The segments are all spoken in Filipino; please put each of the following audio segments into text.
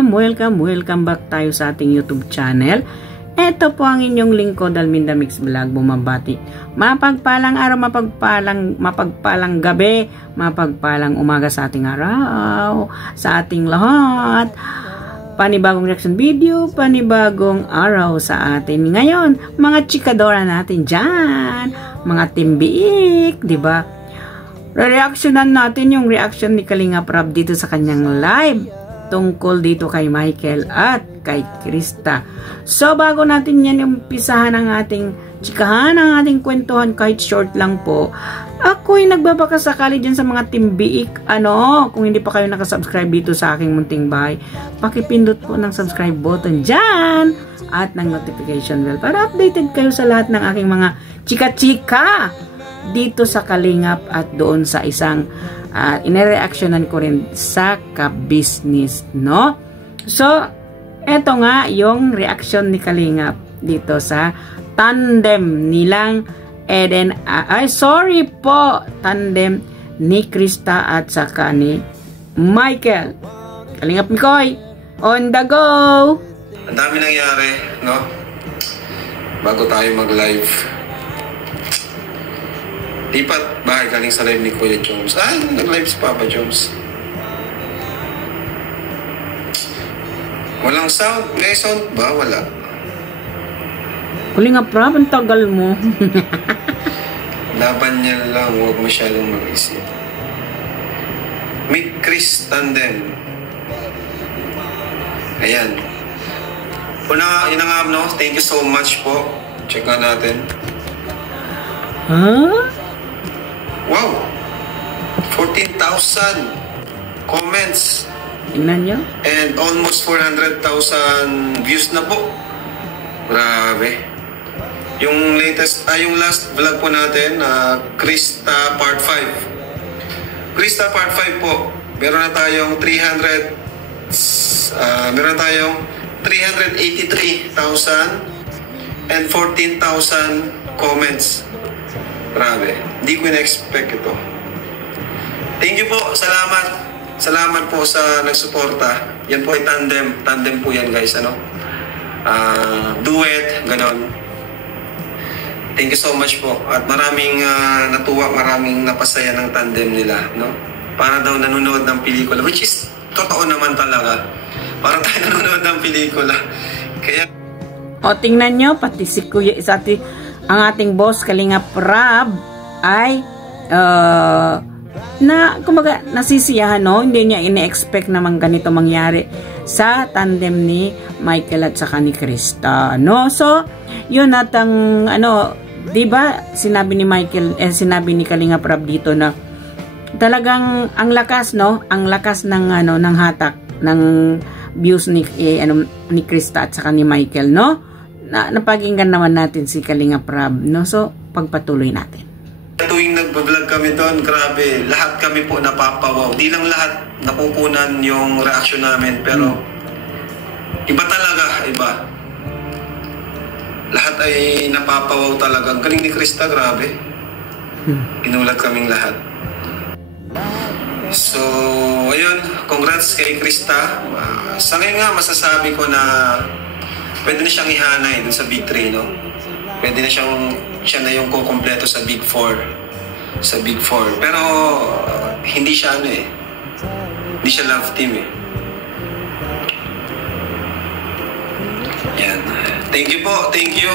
welcome back tayo sa ating YouTube channel. Ito po ang inyong lingkod, Alminda Mix Vlog, bumabati. Mapagpalang araw, mapagpalang gabi, mapagpalang umaga sa ating araw, sa ating lahat. Panibagong reaction video, panibagong araw sa atin ngayon. Mga chikadora natin dyan, mga timbiik, diba? Re-reactionan natin yung reaction ni Kalinga Prab dito sa kanyang live tungkol dito kay Michael at kay Krista. So bago natin yan umpisahan ang ating chikahan, ang ating kwentuhan kahit short lang po, ako'y nagbabakasakali dyan sa mga timbiik. Kung hindi pa kayo nakasubscribe dito sa aking munting bahay, pakipindot po ng subscribe button dyan at ng notification bell para updated kayo sa lahat ng aking mga chika-chika dito sa Kalingap at doon sa isang ine-reactionan ko rin sa ka-business, no? So, eto nga yung reaction ni Kalingap dito sa tandem nilang tandem ni Krista at saka ni Michael. Kalingap Mikoy, on the go! Ang dami nangyari, no? Bago tayo mag-live. Lipat bahay galing sa live ni Kuya Jones. Nag-live si Papa Jones. Walang sound. May sound ba? Wala. Kalinga Prab, ang tagal mo. Laban niya lang. Huwag masyadong mag-isip. May Chris tandem. Ayan. Yun nga, no? Thank you so much po. Check natin. Huh? Wow! 14,000 comments. Tingnan nyo. And almost 400,000 views na po. Grabe. Yung yung last vlog po natin, Krista Part 5. Krista Part 5 po. Meron na tayong 383,000 and 14,000 comments. Grabe. Hindi ko na-expect ito. Thank you po. Salamat. Salamat po sa nagsuporta. Yan po ay tandem. Tandem po yan, guys. Duet. Ganon. Thank you so much po. At maraming natuwa, maraming napasaya ng tandem nila. No? Para daw nanonood ng pelikula. Which is, totoo naman talaga. Para tayo nanonood ng pelikula. Kaya... tingnan nyo. Pati si Kuya ang ating boss Kalinga Prab ay kumbaga nasisiyahan, no? Hindi niya ine-expect naman ganito mangyari sa tandem ni Michael at saka ni Krista, no? So, yun at ang di ba sinabi ni Michael, sinabi ni Kalinga Prab dito na talagang ang lakas, no? Ang lakas ng ng hatak ng views ni Krista at saka ni Michael, no? Napakinggan naman natin si Kalinga Prab, no? So, pagpatuloy natin. Tuwing nag-vlog kami doon, grabe, lahat kami po napapawaw. Di lang lahat nakukunan yung reaction namin, pero iba talaga, iba. Lahat ay napapawaw talaga. Ang galing ni Krista, grabe. Pinulat kaming lahat. So, ayun, congrats kay Krista. Sa ngayon nga, masasabi ko na pwede na siyang ihanay dun sa Big 3, no? Pwede na siya na yung kukumpleto sa Big 4. Sa Big 4. Pero, hindi siya hindi siya love team Yan. Thank you po. Thank you.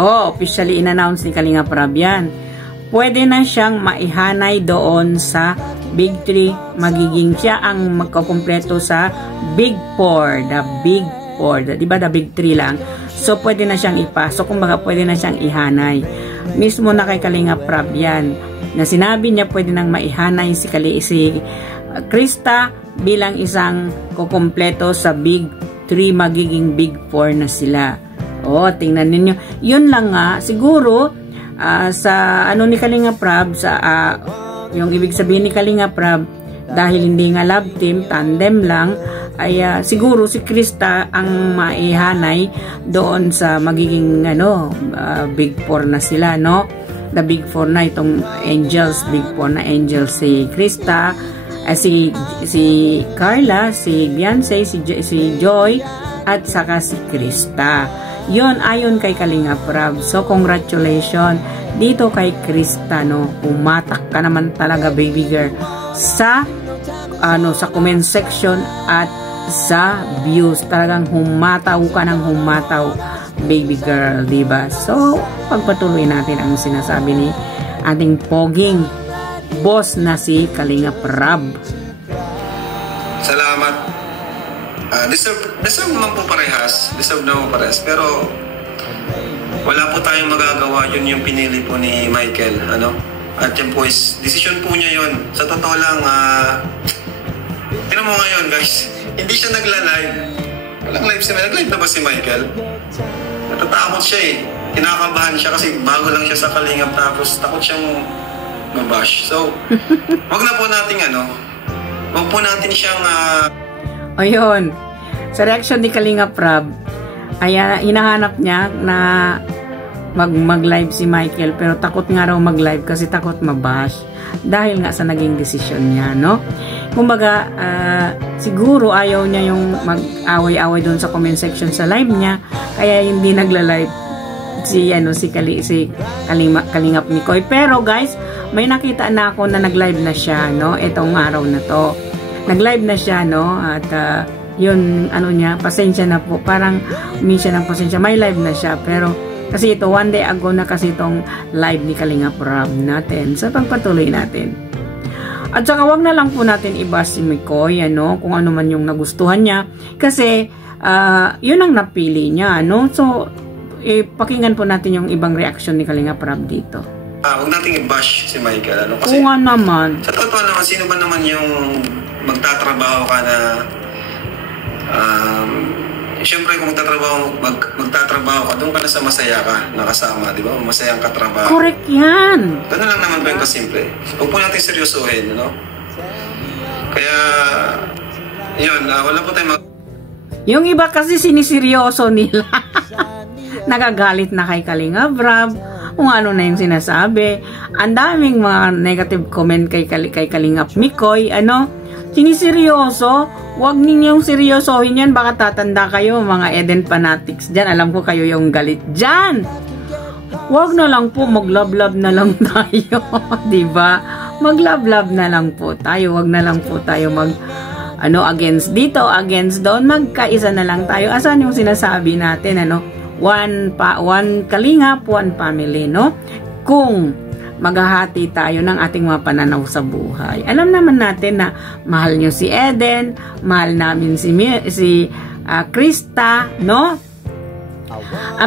Officially in-announce ni Kalinga Prab yan. Pwede na siyang maihanay doon sa Big 3. Magiging siya ang magkukumpleto sa Big 4. The Big 4. Diba the Big 3 lang? So, pwede na siyang ipasok. Kumbaga, pwede na siyang ihanay. Mismo na kay Kalinga Prab yan. Na sinabi niya, pwede nang maihanay si Krista bilang isang kukumpleto sa Big 3. Magiging Big 4 na sila. Tingnan ninyo. Yun lang nga. Siguro, sa ni Kalinga Prab, yung ibig sabihin ni Kalinga Prab, dahil hindi nga love team, tandem lang, ay siguro si Krista ang maihanay doon sa magiging Big 4 na sila, no? The Big 4 na itong Angels, Big 4 na Angels si Krista, si Carla, si Beyonce, si Joy, at saka si Krista. Yon ayon kay Kalingap Rab. So, congratulations dito kay Krista, no? Umatak ka naman talaga, baby girl, sa comment section at sa views. Talagang humataw ka ng humataw, baby girl, diba? So, pagpatuloy natin ang sinasabi ni ating poging boss na si Kalingap Rab. Salamat. Deserve naman po parehas. Deserve naman po parehas. Pero wala po tayong magagawa. Yun yung pinili po ni Michael. At yan po is, decision po niya yun. Sa totoo lang, tignan mo ngayon guys, hindi siya nagla-live. Walang live si Michael. Nag-live na ba si Michael? Natatakot siya eh. Kinakabahan siya kasi bago lang siya sa Kalingap, tapos takot siyang mabash. So, wag na po natin wag po natin siyang ayun, sa reaction ni Kalingap Rab, ay hinahanap niya na mag-live si Michael, pero takot nga raw mag-live kasi takot mabash dahil nga sa naging desisyon niya, no? Kumbaga, siguro ayaw niya yung mag-away-away doon sa comment section sa live niya, kaya hindi nagla-live si Kalingap Mikoy. Pero guys, may nakita na ako na nag-live na siya, no? Itong araw na to. Nag-live na siya, no? At yun, niya, pasensya na po. Parang minsan ng pasensya. May live na siya. Pero, kasi ito, one day ago na kasi itong live ni Kalingap Rab natin. Sa pagpatuloy natin. At saka, wag na lang po natin i-bash si Mikoy, kung ano man yung nagustuhan niya. Kasi, yun ang napili niya, no? So, pakinggan po natin yung ibang reaction ni Kalingap Rab dito. Huwag nating i-bash si Michael, Kasi, kung naman. Sa totoo naman, sino ba naman yung magtatrabaho ka na siyempre kung magtatrabaho ka, doon ka na sa masaya ka nakasama, di ba? Masayang katrabaho. Correct yan. Ganun lang naman po yung kasimple. Huwag po natin seryosohin, Kaya, yun, wala po tayong yung iba kasi siniseryoso nila. Nagagalit na kay Kalingap Rab, kung ano na yung sinasabi. Ang daming mga negative comment kay Kalingap Mikoy, siniseryoso. Huwag ninyong seryosohin yan, baka tatanda kayo, mga Eden fanatics dyan. Alam ko kayo yung galit dyan. Huwag na lang po, mag-love-love na lang tayo. Diba? Mag-love-love na lang po tayo. Huwag na lang po tayo against dito, against doon. Magkaisa na lang tayo. Asan yung sinasabi natin, one Kalingap, one family, no? Kung maghahati tayo ng ating mga pananaw sa buhay. Alam naman natin na mahal nyo si Eden, mahal namin si Krista, no?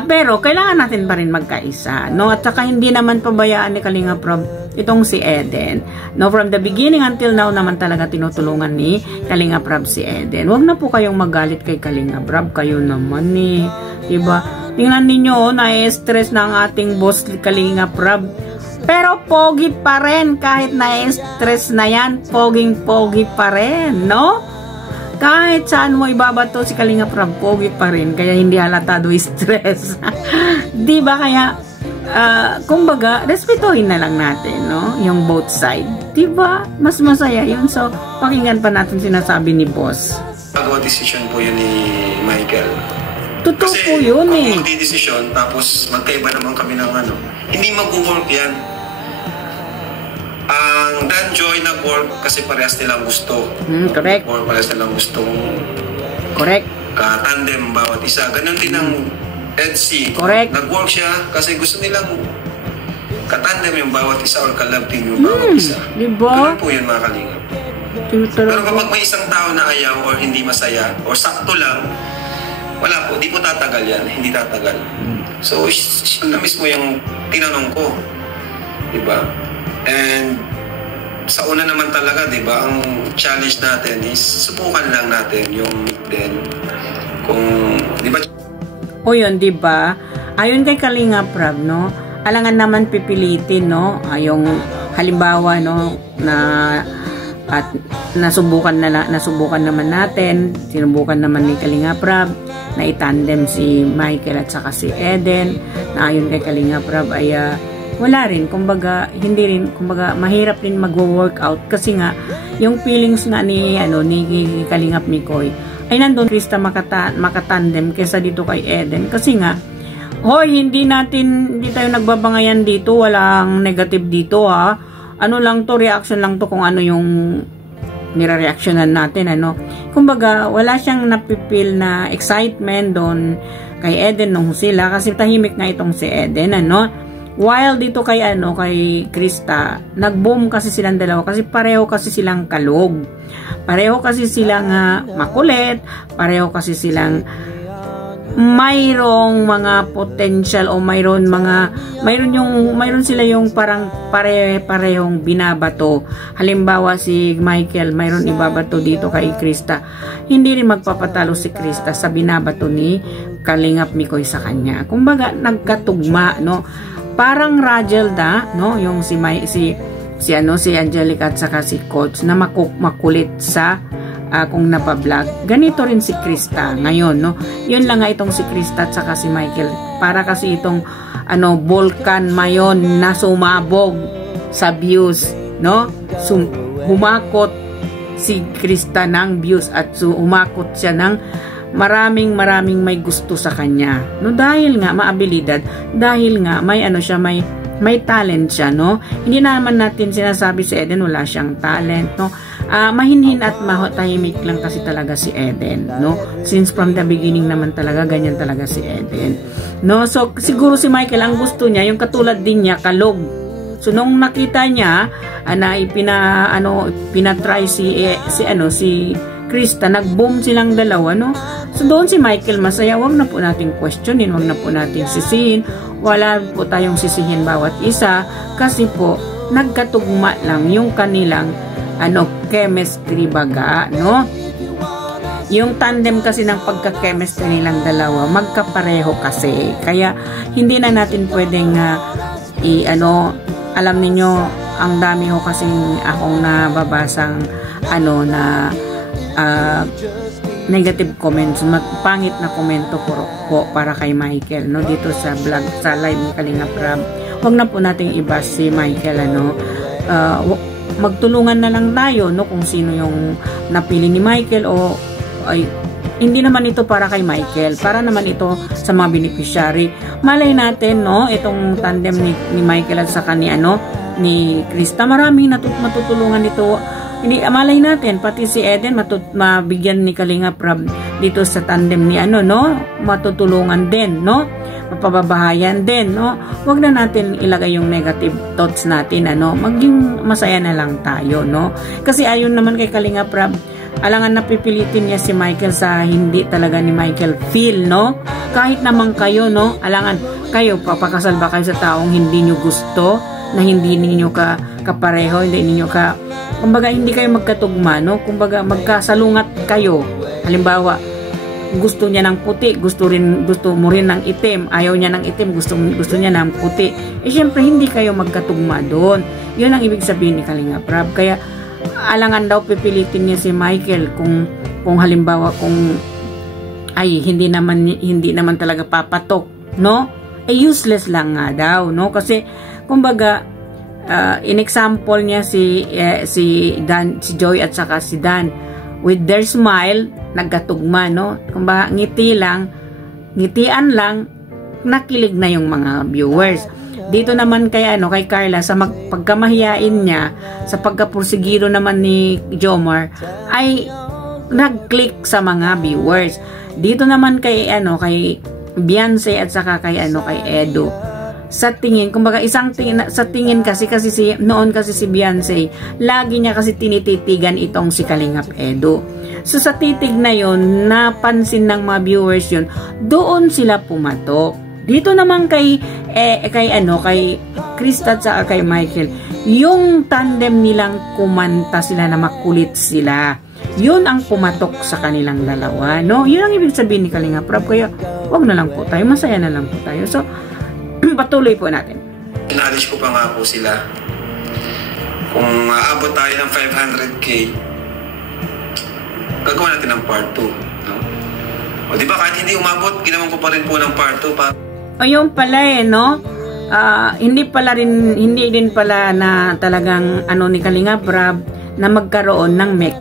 Pero kailangan natin pa rin magkaisa, no? At saka hindi naman pabayaan ni Kalingap Rab itong si Eden, no? From the beginning until now naman talaga tinutulungan ni Kalingap Rab si Eden. Huwag na po kayong magalit kay Kalingap Rab, kayo naman diba? Tingnan ninyo, na-stress na ang ating boss Kalingap Rab. Pero pogi pa rin, kahit na-stress na yan, poging-pogi pa rin, no? Kahit saan mo ibabato si Kalingap Rab, pogi pa rin, kaya hindi halatado stress. Diba? Kaya, kumbaga, respetuhin na lang natin, no? Yung both side. Diba? Mas masaya yun. So, pakinggan pa natin sinasabi ni boss. Pagawa decision po yun ni Michael. Totoo po yun kung magdi-desisyon, tapos magkaiba naman kami ng hindi mag-work yan. Ang Dan Joy nag-work kasi parehas nilang gusto. Correct. Or parehas nilang gustong correct. Tandem bawat isa. Ganon din ang EDC. Correct. Nag-work siya kasi gusto nilang katandem yung bawat isa or kalab team yung bawat isa. Diba? Ganon po yun, mga Kalingap. Pero kapag may isang tao na ayaw or hindi masaya or sakto lang, wala po, di po tatagal yan, hindi tatagal. So, siya na mismo yung tinanong ko, diba? And sa una naman talaga, diba, ang challenge natin is subukan lang natin yung then kung, diba? O yun, diba? Ayon kay Kalingap Rab, no? Alangan naman pipilitin, no? Yung halimbawa, no, na at nasubukan naman natin, sinubukan naman ni Kalingap Rab na itandem si Michael at saka si Eden, na ayon kay Kalingap Rab ay wala rin, kumbaga, hindi rin, kumbaga, mahirap rin mag-workout kasi nga, yung feelings nga ni Kalingap Mikoy, ay nandun Krista makatandem kesa dito kay Eden. Kasi nga, hoy, hindi tayo nagbabangayan dito, walang negative dito ha. Ano lang to, reaction lang to kung ano yung nire-reactionan natin, ano. Kumbaga, wala siyang napipil na excitement doon kay Eden nung sila, kasi tahimik nga itong si Eden, ano. While dito kay Krista, nag-boom kasi silang dalawa kasi pareho kasi silang kalog. Pareho kasi silang makulit, pareho kasi silang mayroong mga potential o mayroon sila yung parang parehong binabato. Halimbawa si Michael, mayroon ibabato dito kay Krista. Hindi rin magpapatalo si Krista sa binabato ni Kalingap Mikoy sa kanya. Kumbaga nagkatugma, no? Parang Rajelda, no, yung si Angelica at saka si Coach na makulit sa kung napablog. Ganito rin si Krista ngayon, no. Yun lang nga itong si Krista at saka si Michael. Para kasi itong Volcan Mayon na sumabog sa views, no. Humakot si Krista ng views at humakot siya ng maraming may gusto sa kanya, no, dahil nga maabilidad, dahil nga may may talent siya, no. Hindi naman natin sinasabi si Eden wala siyang talent, no. Mahinhin at tahimik lang kasi talaga si Eden, no. Since from the beginning naman talaga ganyan talaga si Eden, no. So siguro si Michael ang gusto niya yung katulad din niya, kalog. So nung nakita niya na pinatry si Krista, nag-boom silang dalawa, no? So doon si Michael masaya. Wag na po nating questionin, wag na po nating sisihin. Wala po tayong sisihin bawat isa kasi po nagkatugma lang yung kanilang chemistry baga, no? Yung tandem kasi ng pagka-chemistry nilang dalawa, magkapareho kasi. Kaya hindi na natin pwedeng alam niyo, ang dami ho kasing akong nababasang negative comments, pangit na komento po para kay Michael, no, dito sa vlog, sa live ni Kalingap Rab. Huwag na po nating ibas si Michael, magtulungan na lang tayo, no, kung sino yung napili ni Michael hindi naman ito para kay Michael, para naman ito sa mga beneficiary. Malay natin, no, itong tandem ni Michael at saka ni Krista, maraming matutulungan ito. Hindi, malay natin, pati si Eden mabigyan ni Kalingap Rab dito sa tandem ni matutulungan din, no? Mapababahayan din, no? Huwag na natin ilagay yung negative thoughts natin, maging masaya na lang tayo, no? Kasi ayon naman kay Kalingap Rab, alangan napipilitin niya si Michael sa hindi talaga ni Michael feel, no? Kahit naman kayo, no? Alangan kayo, papakasal ba kayo sa taong hindi nyo gusto, na hindi ninyo kapareho, hindi ninyo kumbaga hindi kayo magkatugma, no? Kumbaga magkasalungat kayo. Halimbawa, gusto niya ng puti, gusto mo rin ng itim, ayaw niya ng itim, gusto niya ng puti. Syempre hindi kayo magkatugma doon. 'Yun ang ibig sabihin ni Kalingap Rab. Kaya alangan daw pipilitin niya si Michael kung halimbawa kung hindi naman talaga papatok, no? Useless lang nga daw, no? Kasi kumbaga in example niya si Joy at saka si Dan, with their smile nagkatugma, no? Kumbaga ngitian lang, nakilig na yung mga viewers. Dito naman kay Carla, sa pagkamahiyain niya, sa pagkapursigido naman ni Jomar, ay nag-click sa mga viewers. Dito naman kay Beyonce at saka kay Edo, sa tingin, kumbaga sa tingin kasi noon kasi si Beyonce, lagi niya kasi tinititigan itong si Kalingap Edo. So sa titig na yon, napansin ng mga viewers yun, doon sila pumatok. Dito naman kay Krista at saka kay Michael, yung tandem nilang kumanta sila na makulit sila, yun ang pumatok sa kanilang dalawa, no? Yun ang ibig sabihin ni Kalingap Rab. Kaya wag na lang po tayo, masaya na lang po tayo. So patuloy po natin. Inalis ko pa nga po sila. Kung aabot tayo ng 500k, gagawa natin ng part 2. No? O diba, kahit hindi umabot, ginawan ko pa rin po ng part 2. O yung pala no? hindi din pala na talagang ni Kalingap Rab na magkaroon ng mic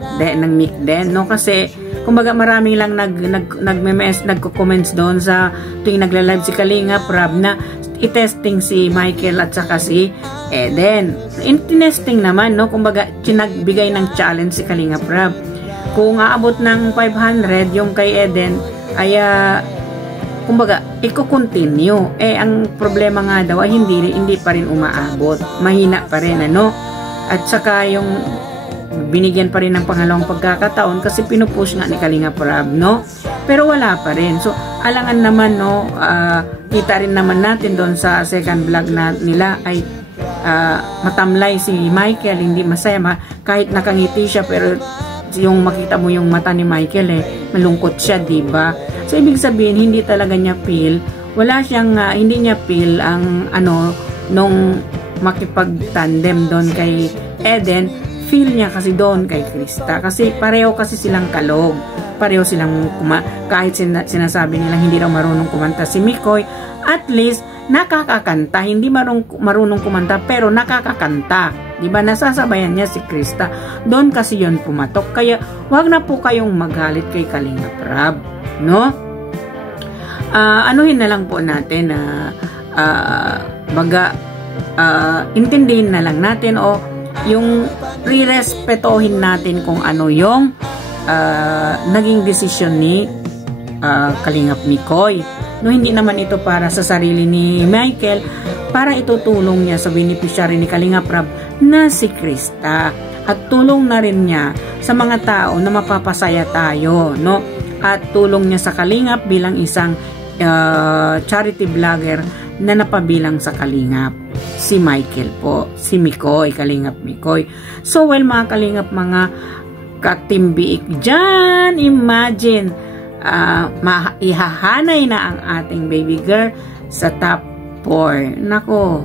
din, no? Kasi kumbaga maraming lang nagko-comments doon sa tuwing nagla-live si Kalingap Rab na i-testing si Michael at saka si Eden. Tinesting naman, no? Kumbaga nagbigay ng challenge si Kalingap Rab. Kung aabot ng 500 yung kay Eden, ay kumbaga i-continue. Ang problema nga daw ay hindi pa rin umaabot. Mahina pa rin, ano? At saka yung binigyan pa rin ng pangalawang pagkakataon kasi pinupush nga ni Kalingap Rab, no? Pero wala pa rin. So, alangan naman, no? Kita rin naman natin doon sa second vlog nila ay matamlay si Michael, hindi masaya. Kahit nakangiti siya, pero yung makita mo yung mata ni Michael, malungkot siya, diba? So, ibig sabihin, hindi talaga niya feel, hindi niya feel ang, nung makipag-tandem doon kay Eden, feel niya kasi doon kay Krista. Kasi pareho kasi silang kalog. Pareho silang kahit sinasabi nilang hindi raw marunong kumanta si Mikoy, at least nakakakanta. Hindi marunong kumanta pero nakakakanta. Diba? Nasasabayan niya si Krista. Doon kasi yon pumatok. Kaya wag na po kayong magalit kay Kalingap Rab, no? Anuhin na lang po natin intindihin na lang natin yung re-respetohin natin kung ano yung naging desisyon ni Kalingap Mikoy. No, hindi naman ito para sa sarili ni Michael, para itutulong niya sa beneficiary ni Kalingap Rab na si Krista. At tulong na rin niya sa mga tao na mapapasaya tayo, no? At tulong niya sa Kalingap bilang isang charity vlogger na napabilang sa Kalingap. Si Michael po, si Mikoy, Kalingap Mikoy. So, well, mga Kalingap, mga katimbiik dyan, imagine, ihahanay na ang ating baby girl sa top 4. Nako,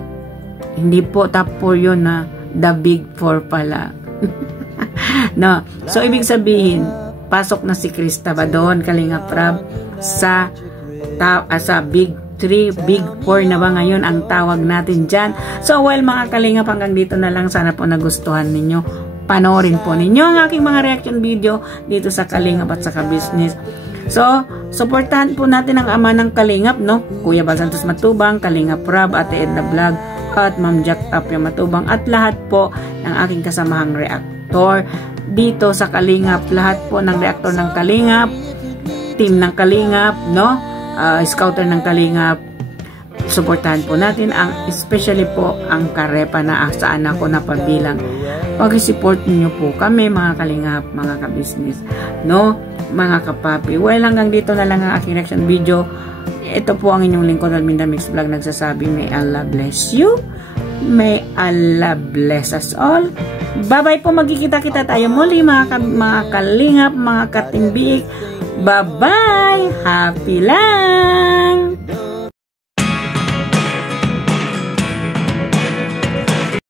hindi po top 4 yun, the big 4 pala. No, so, ibig sabihin, pasok na si Krista ba doon, Kalingap Rab, sa big 3, big 4 na ba ngayon ang tawag natin dyan. So, well, mga Kalingap, hanggang dito na lang. Sana po nagustuhan ninyo. Panoorin po ninyo ang aking mga reaction video dito sa Kalingap at sa Ka-Business. So, supportahan po natin ang ama ng Kalingap, no? Kuya Bal Santos Matubang, Kalingap Rab, Ate Edna Vlog, at Ma'am Jack Tapia Matubang, at lahat po ng aking kasamahang reactor dito sa Kalingap. Lahat po ng reactor ng Kalingap, team ng Kalingap, no? Scouter ng Kalingap, supportahan po natin especially po ang Karepa na saan ako napabilang. Pag-support niyo po kami, mga Kalingap, mga Ka-Business, no? Mga kapapi. Well, hanggang dito na lang ang aking reaction video. Ito po ang inyong lingkod, Alminda Mix Vlog, nagsasabi, may Allah bless you, may Allah bless us all. Bye-bye po, magkikita-kita tayo muli, mga Kalingap, mga katimbiik. Bye-bye! Happy lang!